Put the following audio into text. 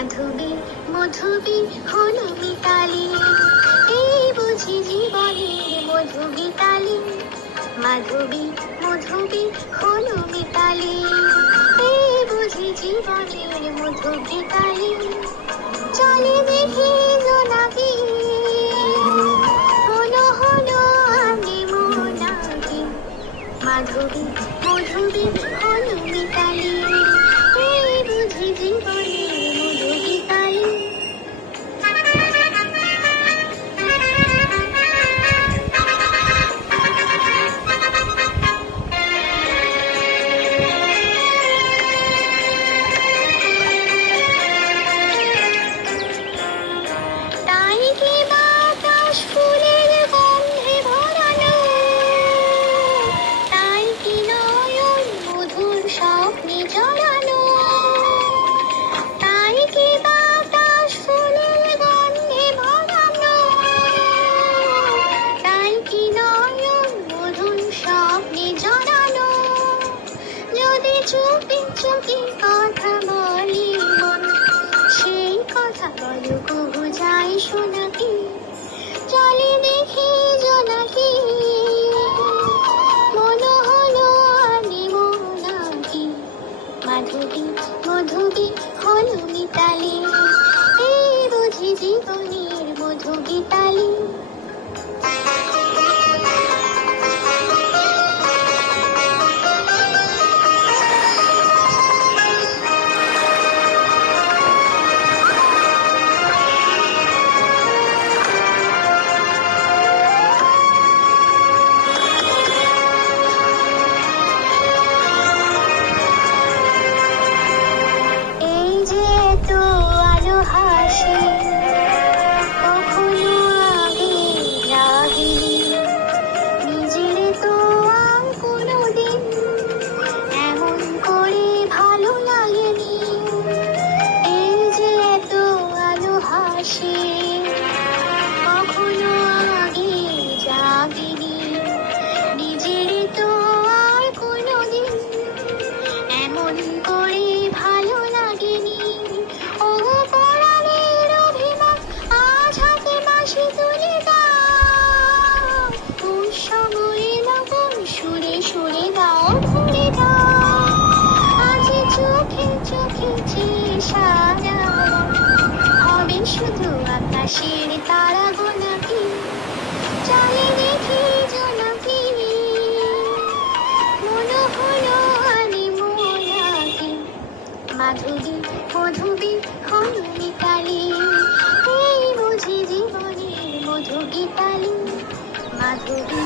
মাধবী মধুবী হলো মিতালি, এই বুঝি জীবনের মধু গীতালি। মাধবী মধুবী হলো মিতালি, এই বুঝি জীবনের মধু গীতালি। চলে দেখি জোনাকি, হলো হলো আনেমোনাকি। মাধবী মধুবী হলো মিতালি, এই বুঝি জীবনের মধু গীতালি। তাই কি বাতাস ফুলের গন্ধে ভরানো, তাই কি নয়ন মধুর স্বপ্নে জড়ানো। তাই কি বাতাস ফুলের গন্ধে ভরানো, তাই কি নয়ন মধুর স্বপ্নে জড়ানো। যদি চুপি চুপি কথা বলি মন, সেই কথা বলো কবু যাই শোনাকি। চলে দেখি জোনাকি, মনো হলো আনেমোনাকি। মাধবী মধুবী হলো মিতালি, এই বুঝি জীবনের মধু গীতালি। এই যে তো আলো হাসি, কখনো আগে লাগিনি। নিজের তো আর কোনোদিন এমন করে ভালো লাগেনি। এই যে তো আলো হাসি, কখনো আগে জাগিনি। নিজের তো আর কোনোদিন এমন করে ভালো লাগেনি। ও পরাণের অভিমান আজ হাতে বাঁশি তুলে দাও, উৎসবে নবন সুরে সুরে দাও ভরে দাও। আজ চোখে চোখে চেয়ে সারা হবে শুধু আকাশের তারা গোলাপি। চলে দেখি জোনাকি, মনো হলো আনেমোনাকি। মাধবী মধুবী হলো মিতালি, এই বুঝি জীবনের মধু গীতালি। মাধবী